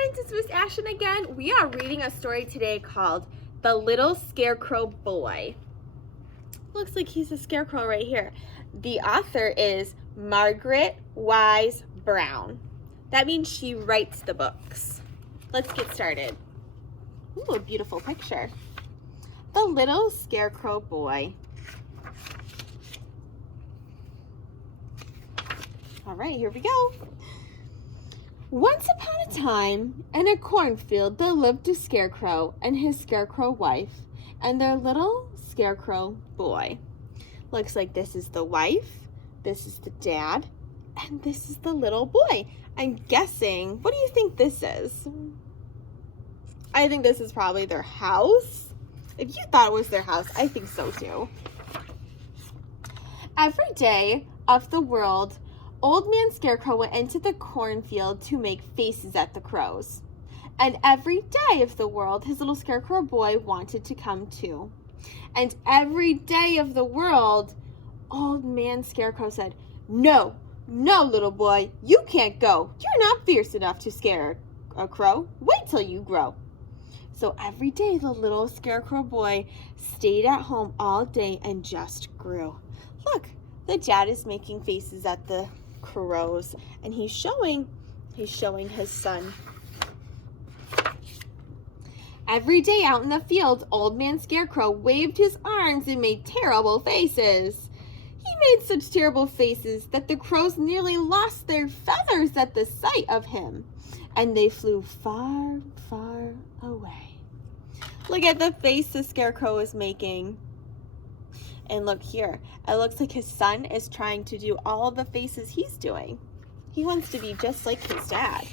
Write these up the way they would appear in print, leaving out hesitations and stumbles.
friends, it's Miss Ashton again. We are reading a story today called The Little Scarecrow Boy. Looks like he's a scarecrow right here. The author is Margaret Wise Brown. That means she writes the books. Let's get started. Ooh, a beautiful picture. The Little Scarecrow Boy. All right, here we go. Once upon a time, in a cornfield, there lived a scarecrow and his scarecrow wife and their little scarecrow boy. Looks like this is the wife, this is the dad, and this is the little boy. I'm guessing, what do you think this is? I think this is probably their house. If you thought it was their house, I think so too. Every day of the world, Old Man Scarecrow went into the cornfield to make faces at the crows. And every day of the world, his little scarecrow boy wanted to come too. And every day of the world, Old Man Scarecrow said, "No, no, little boy, you can't go. You're not fierce enough to scare a crow. Wait till you grow." So every day, the little scarecrow boy stayed at home all day and just grew. Look, the dad is making faces at the crows, and he's showing his son. Every day out in the field, Old Man Scarecrow waved his arms and made terrible faces. He made such terrible faces that the crows nearly lost their feathers at the sight of him, and they flew far, far away. Look at the face the scarecrow is making. And look here, it looks like his son is trying to do all the faces he's doing. He wants to be just like his dad.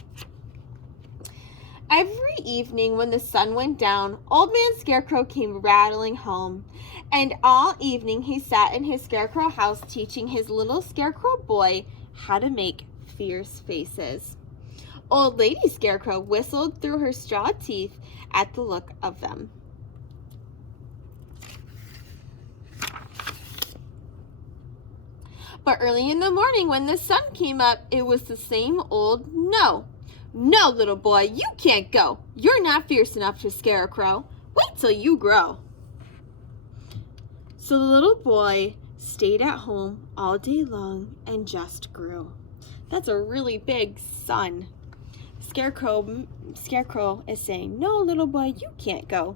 Every evening when the sun went down, Old Man Scarecrow came rattling home. And all evening he sat in his scarecrow house teaching his little scarecrow boy how to make fierce faces. Old Lady Scarecrow whistled through her straw teeth at the look of them. But early in the morning when the sun came up, it was the same old no. "No, little boy, you can't go. You're not fierce enough to scare a crow. Wait till you grow." So the little boy stayed at home all day long and just grew. That's a really big sun. Scarecrow is saying, "No, little boy, you can't go."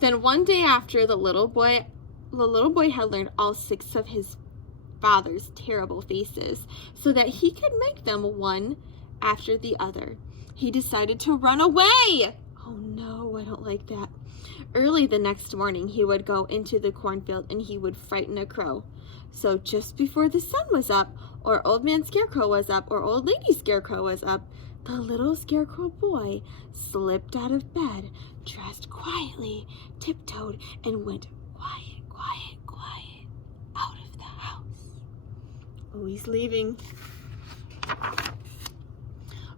Then one day after the little boy had learned all 6 of his father's terrible faces so that he could make them one after the other, he decided to run away. Oh no, I don't like that. Early the next morning, he would go into the cornfield and he would frighten a crow. So just before the sun was up, or Old Man Scarecrow was up, or Old Lady Scarecrow was up, the little scarecrow boy slipped out of bed, dressed quietly, tiptoed, and went quiet, quiet, quiet out of the house. Oh, he's leaving.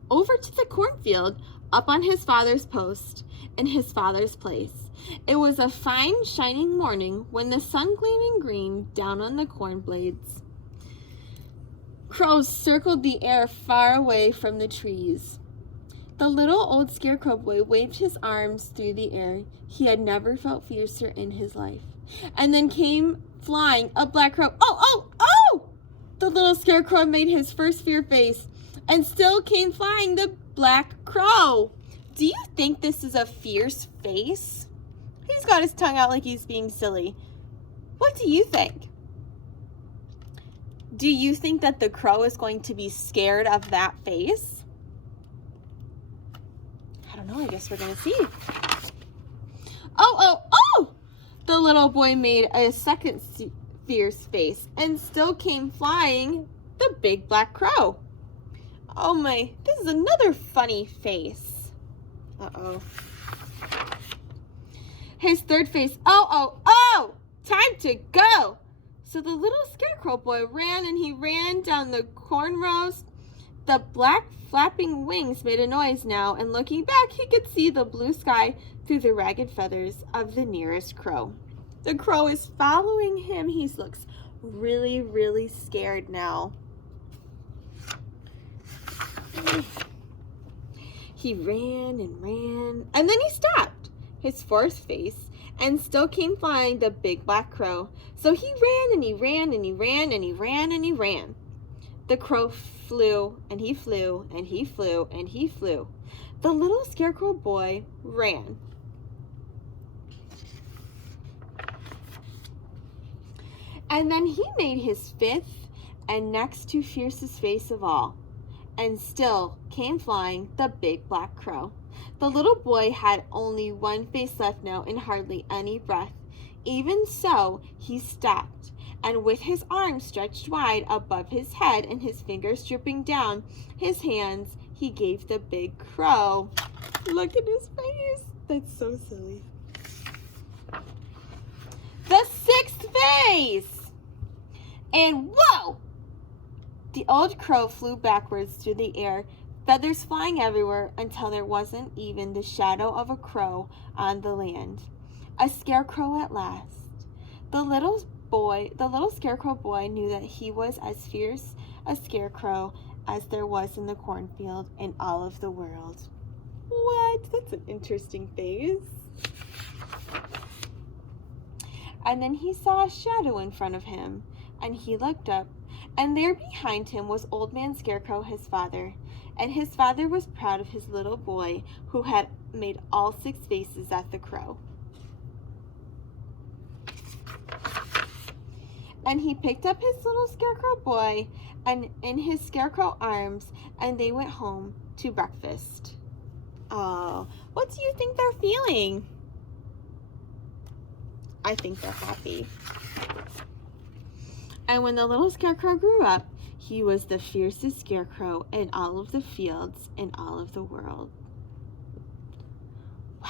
Over to the cornfield, up on his father's post, in his father's place. It was a fine, shining morning when the sun gleaming green down on the corn blades. Crows circled the air far away from the trees. The little old scarecrow boy waved his arms through the air. He had never felt fiercer in his life. And then came flying a black crow. "Oh, oh, oh!" The little scarecrow made his first fear face, and still came flying the black crow. Do you think this is a fierce face? He's got his tongue out like he's being silly. What do you think? Do you think that the crow is going to be scared of that face? I don't know, I guess we're gonna see. Oh, oh, oh! The little boy made a second fierce face and still came flying the big black crow. Oh my, this is another funny face. Uh-oh. His third face, "Oh, oh, oh! Time to go!" So the little scarecrow boy ran and he ran down the corn rows. The black flapping wings made a noise now, and looking back, he could see the blue sky through the ragged feathers of the nearest crow. The crow is following him. He looks really, really scared now. He ran and ran, and then he stopped, his fourth face, and still came flying the big black crow. So he ran and he ran and he ran and he ran and he ran. The crow flew and he flew and he flew and he flew. The little scarecrow boy ran. And then he made his fifth and next to fiercest face of all, and still came flying the big black crow. The little boy had only one face left now and hardly any breath. Even so, he stopped, and with his arms stretched wide above his head and his fingers dripping down his hands, he gave the big crow. Look at his face. That's so silly. The sixth face! And whoa! The old crow flew backwards through the air, feathers flying everywhere until there wasn't even the shadow of a crow on the land. A scarecrow at last. The little scarecrow boy knew that he was as fierce a scarecrow as there was in the cornfield in all of the world. What? That's an interesting face. And then he saw a shadow in front of him, and he looked up, and there behind him was Old Man Scarecrow, his father. And his father was proud of his little boy who had made all six faces at the crow. And he picked up his little scarecrow boy and in his scarecrow arms, and they went home to breakfast. Oh, what do you think they're feeling? I think they're happy. And when the little scarecrow grew up, he was the fiercest scarecrow in all of the fields in all of the world. Wow.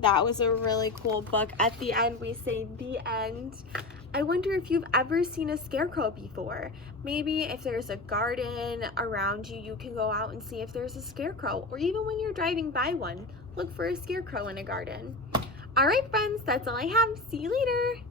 That was a really cool book. At the end, we say the end. I wonder if you've ever seen a scarecrow before. Maybe if there's a garden around you, you can go out and see if there's a scarecrow. Or even when you're driving by one, look for a scarecrow in a garden. All right, friends, that's all I have. See you later.